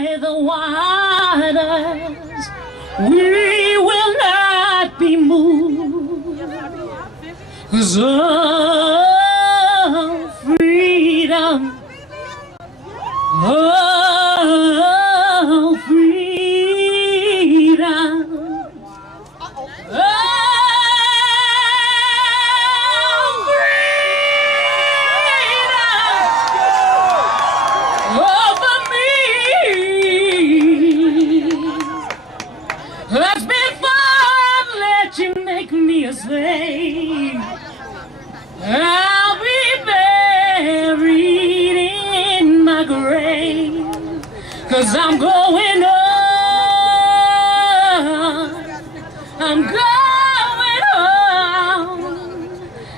by the waters, we will not be moved, 'cause of freedom, oh, freedom, that's before let you make me a slave. I'll be buried in my grave, 'cause I'm going on, I'm going on,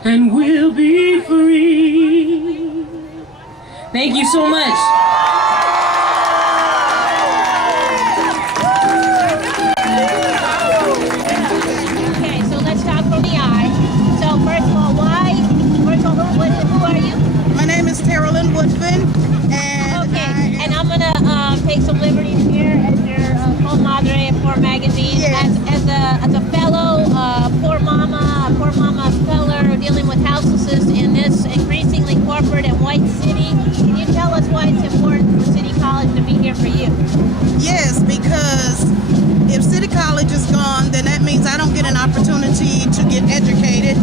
and we'll be free. Thank you so much. Take some liberties here as your co-madre at Poor Magazine. Yes. As a fellow poor mama speller dealing with houselessness in this increasingly corporate and white city, can you tell us why it's important for City College to be here for you? Yes, because if City College is gone, then that means I don't get an opportunity to get educated.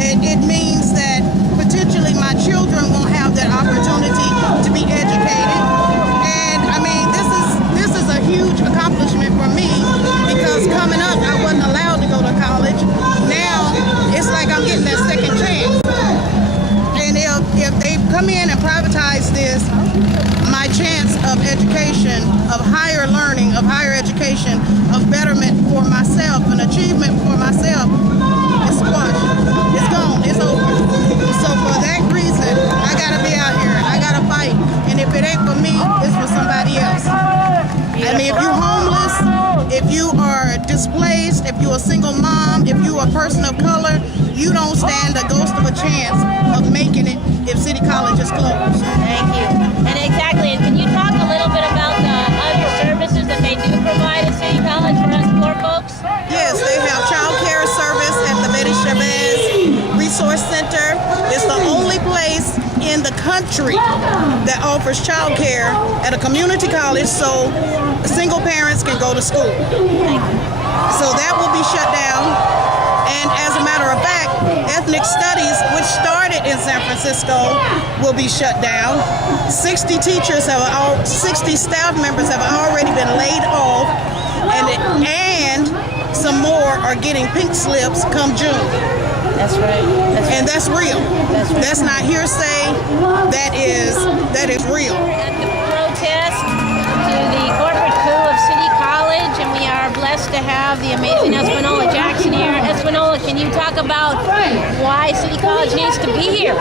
And it means that potentially my children won't have that opportunity to be educated. This is a huge accomplishment for me, because coming up I wasn't allowed to go to college. Now it's like I'm getting that second chance. And if they come in and privatize this, my chance of education, of higher learning, of higher education, of betterment for myself, an achievement for myself, is squashed. It's gone. It's over. So for that reason, I gotta be out here. I gotta fight. And if it ain't for me, it's for somebody else. I mean, if you're homeless, if you are displaced, if you're a single mom, if you're a person of color, you don't stand a ghost of a chance of making it if City College is closed. Thank you. And exactly, and can you talk a little bit about the other services that they do provide at City College for us poor folks? Yes, they have child care service at the Betty Chavez Resource Center. It's the only place in the country that offers child care at a community college, so single parents can go to school. So that will be shut down. And as a matter of fact, ethnic studies, which started in San Francisco, will be shut down. 60 staff members have already been laid off, and some more are getting pink slips come June. That's right. And that's real. That's right. That's not hearsay. That is real. At the protest to the corporate coup of City College, and we are blessed to have the amazing Espanola Jackson here. Espanola, can you talk about why City College needs to be here?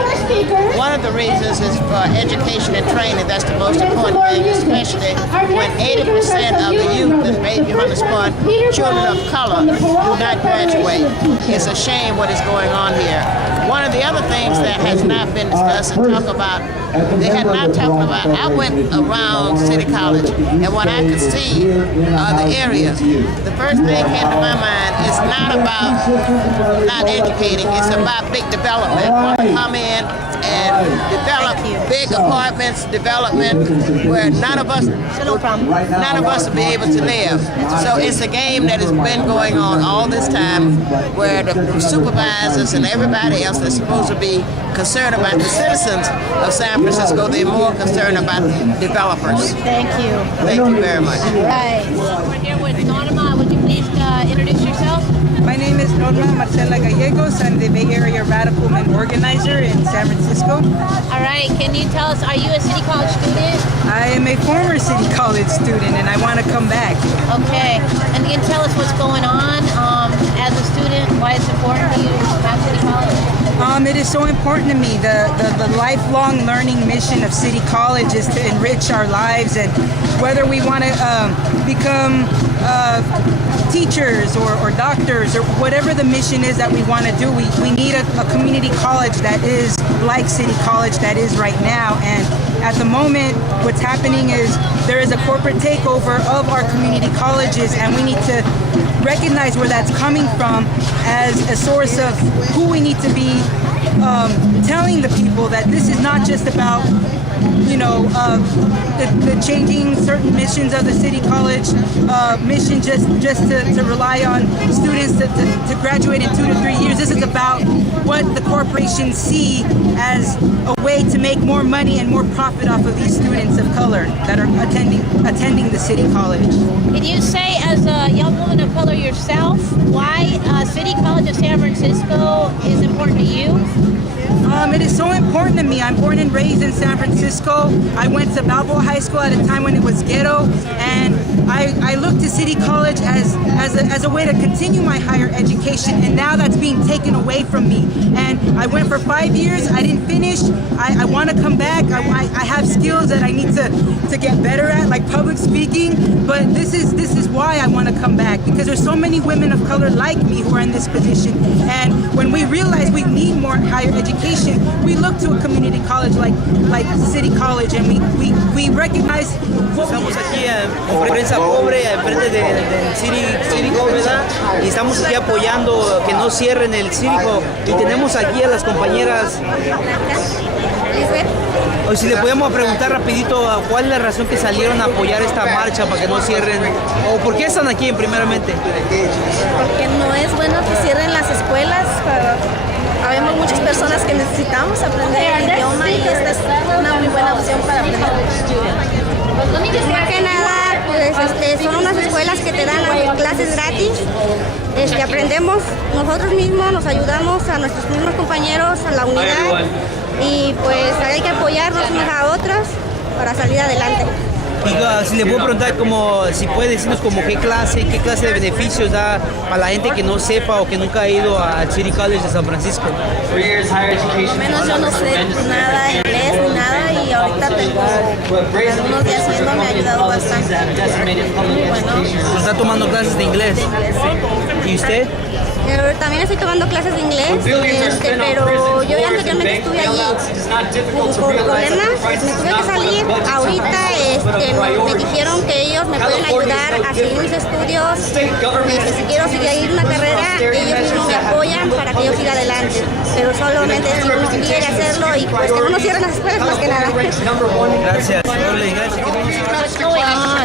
One of the reasons is for education and training. That's the most important thing, especially when 80% of the youth that may be on the spot, children of color, do not graduate. It's a shame what is going on here. One of the other things that has not been discussed and talked about, they had not talked about, I went around City College, and when I could see the area, the first thing came to my mind is not about not educating, it's about big development. Come in and develop big apartments, development where none of us will be able to live. So it's a game that has been going on all this time, where the supervisors and everybody else that's supposed to be concerned about the citizens of San Francisco, they're more concerned about the developers. Thank you. Thank you very much. Right. We're here with Norma. Would you please introduce yourself? My name is Norma Marcela Gallegos. I'm the Bay Area Radical Men Organizer in San Francisco. All right. Can you tell us, are you a City College student? I am a former City College student, and I want to come back. Okay. And can you tell us what's going on as a student, why it's important to you at City College? It is so important to me. The lifelong learning mission of City College is to enrich our lives, and whether we want to become teachers or doctors or whatever the mission is that we want to do, we need a community college that is like City College that is right now. And at the moment, what's happening is there is a corporate takeover of our community colleges, and we need to recognize where that's coming from as a source of who we need to be telling the people that this is not just about the changing certain missions of the city college mission just to rely on students to graduate in 2 to 3 years. This is about what the corporations see as a way to make more money and more profit off of these students of color that are attending the city college. Can you say, as a young woman of color yourself, why City College of San Francisco is important to you? It is so important to me. I'm born and raised in San Francisco. I went to Balboa High School at a time when it was ghetto, and I looked to City College as a way to continue my higher education, and now that's being taken away from me. And I went for 5 years. I didn't finish. I want to come back. I have skills that I need to get better at, like public speaking. But this is why I want to come back, because there's so many women of color like me who are in this position. And when we realize we need more higher education, we look to a community college like City College, and we recognize what we Estamos aquí en prensa pobre, enfrente del City College, ¿verdad? Y estamos aquí apoyando que no cierren el cívico. Y tenemos aquí a las compañeras. O si le podemos preguntar rapidito cuál es la razón que salieron a apoyar esta marcha para que no cierren, o por qué están aquí primeramente. Porque no es bueno que cierren las escuelas. Habemos muchas personas que necesitamos aprender el idioma y esta es una muy buena opción para aprender. Más que nada, pues, son unas escuelas que te dan las clases gratis. Aprendemos nosotros mismos, nos ayudamos a nuestros mismos compañeros, a la unidad, y pues hay que apoyarnos unas a otras para salir adelante. Y si le puedo preguntar, si puede decirnos qué clase de beneficios da a la gente que no sepa o que nunca ha ido al City College de San Francisco. Por lo menos yo no sé nada de inglés ni nada, y ahorita tengo algunos días yendo, me ha ayudado bastante. Muy bueno. ¿Está tomando clases de inglés? ¿Y usted? También estoy tomando clases de inglés, pero yo ya anteriormente estuve allí por problemas, me tuve que salir. Ahorita me dijeron que ellos me pueden ayudar a seguir mis estudios, si quiero seguir una carrera, ellos mismos me apoyan para que yo siga adelante, pero solamente si uno quiere hacerlo y pues que no nos cierren las escuelas más que nada. Gracias. What's going on?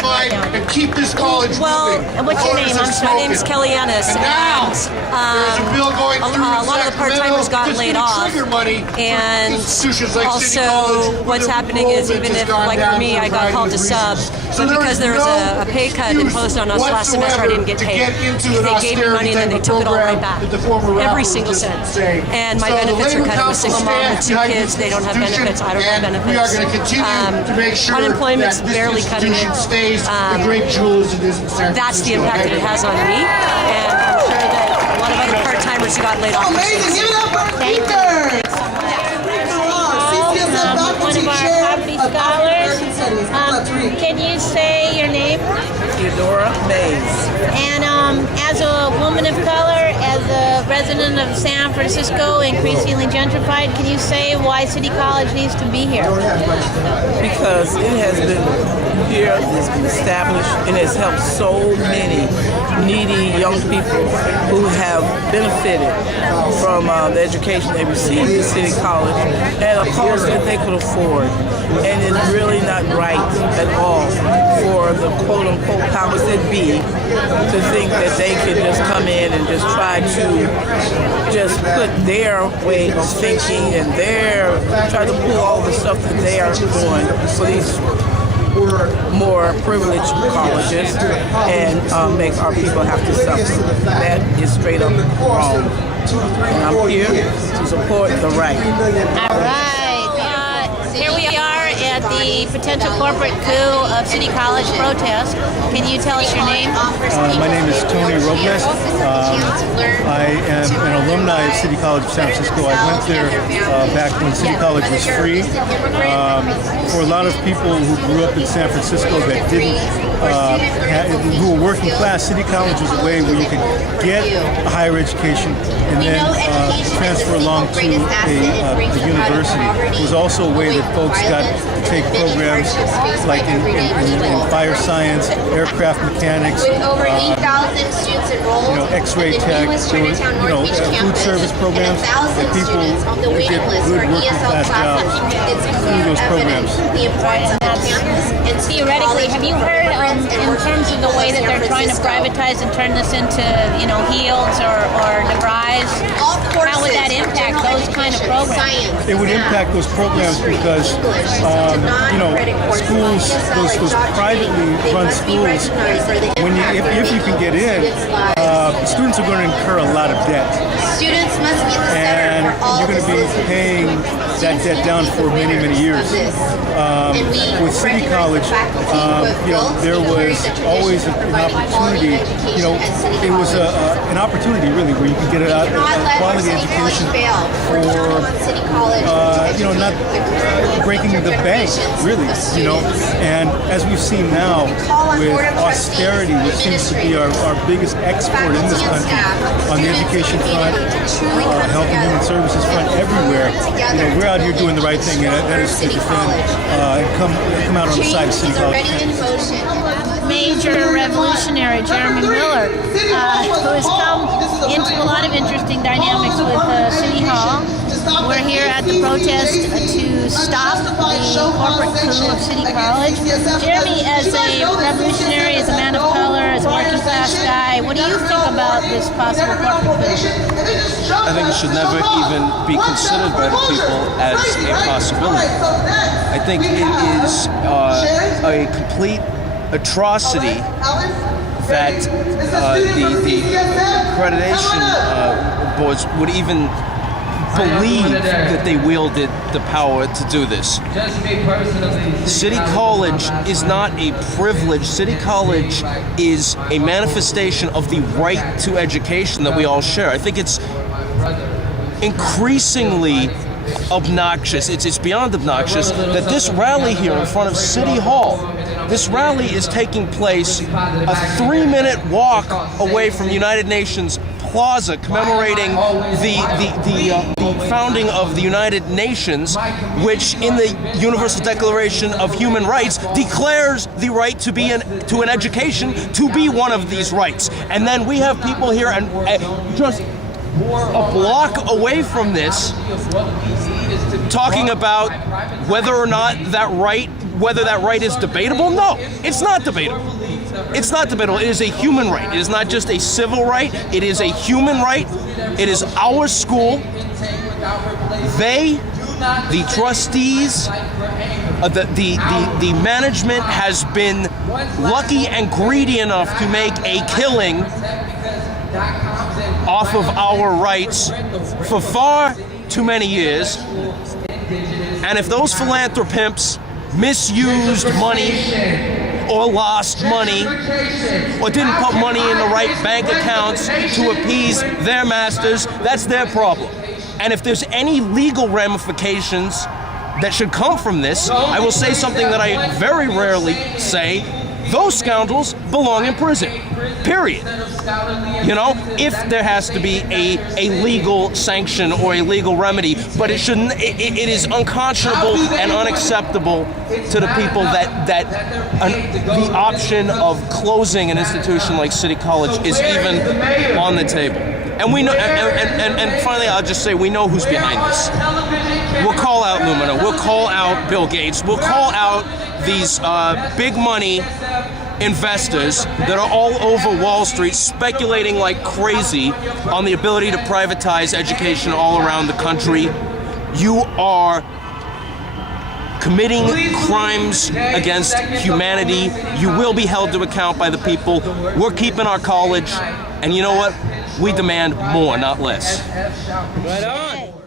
Well, What's your name? I'm sorry. my name's Kellyannis, and a lot of the part-timers got laid off, and also what's happening is, even if, like for me, I got called to sub, but because there was a pay cut imposed on us last semester, I didn't get paid. They gave me money and then they took it all right back, every single cent. And my benefits are cut. I'm a single mom with 2 kids. They don't have benefits. I don't have benefits. Unemployment's barely cutting it. That's the impact that it has on me, and I'm sure that a lot of other part-timers who got laid off. Thank you. One of our poverty scholars. Can you say your name? Theodora Mays. And as a woman of color, as a resident of San Francisco, increasingly gentrified, can you say why City College needs to be here? Because it has been here, it's been established, and has helped so many needy young people who have benefited from the education they received at City College at a cost that they could afford. And it's really not right at all for the quote-unquote powers that be to think that they can just come in and just try to just put their way of thinking and try to pull all the stuff that they are doing for these more privileged colleges and make our people have to suffer. That is straight up wrong. And I'm here to support the right. All right. Here we are at the potential corporate coup of City College protest. Can you tell us your name? My name is Tony Robles. I am an alumni of City College of San Francisco. I went there back when City College was free. For a lot of people who grew up in San Francisco that didn't, who were working class, City College was a way where you could get a higher education and then transfer along to a university. was also a way that folks got to take programs like in fire science, aircraft mechanics, X-ray tech, food service programs that people get good working class jobs through those programs. And theoretically, have you heard in terms of the way that they're trying to privatize and turn this into, Healds or DeVry's, how would that impact those kind of programs? It would impact those programs because, schools, those privately run schools, if you can get in, students are going to incur a lot of debt. And you're going to be paying that debt down for many, many years. With City College, there was always an opportunity. It was an opportunity really where you could get a quality education for, not breaking the bank, really. And as we've seen now with austerity, which seems to be our biggest export in this country, on the education front, health and human services front, everywhere, we're out here doing the right thing, and that is to defend and come out on the side of City College. Major revolutionary Jeremy Miller, who has come into a lot of interesting dynamics with City Hall. We're here at the protest to stop the corporate coup of City College. Jeremy, as a revolutionary, as a man of color, as a working class guy, what do you think about this possible corporate coup? I think it should never even be considered by the people as a possibility. I think it is a complete atrocity that the accreditation boards would even believe that they wielded the power to do this. City College is not a privilege. City College is a manifestation of the right to education that we all share. I think it's increasingly obnoxious. It's beyond obnoxious that this rally here in front of City Hall, this rally is taking place a 3-minute walk away from United Nations Plaza, commemorating the founding of the United Nations, which in the Universal Declaration of Human Rights declares the right to to an education to be one of these rights. And then we have people here and just a block away from this talking about whether that right is debatable. No, it's not debatable. It's not debatable. It is a human right. It is not just a civil right. It is a human right. It is our school. They, the trustees, the management has been lucky and greedy enough to make a killing off of our rights for far too many years. And if those philanthropists misused money or lost money or didn't put money in the right bank accounts to appease their masters, that's their problem. And if there's any legal ramifications that should come from this, I will say something that I very rarely say: those scoundrels belong in prison, period. If there has to be a legal sanction or a legal remedy, but it shouldn't. It is unconscionable and unacceptable to the people that the option of closing an institution like City College is even on the table. And we know, and finally, I'll just say we know who's behind this. We'll call out Lumina. We'll call out Bill Gates. We'll call out these big money investors that are all over Wall Street speculating like crazy on the ability to privatize education all around the country. You are committing crimes against humanity. You will be held to account by the people. We're keeping our college, and you know what? We demand more, not less. Right on.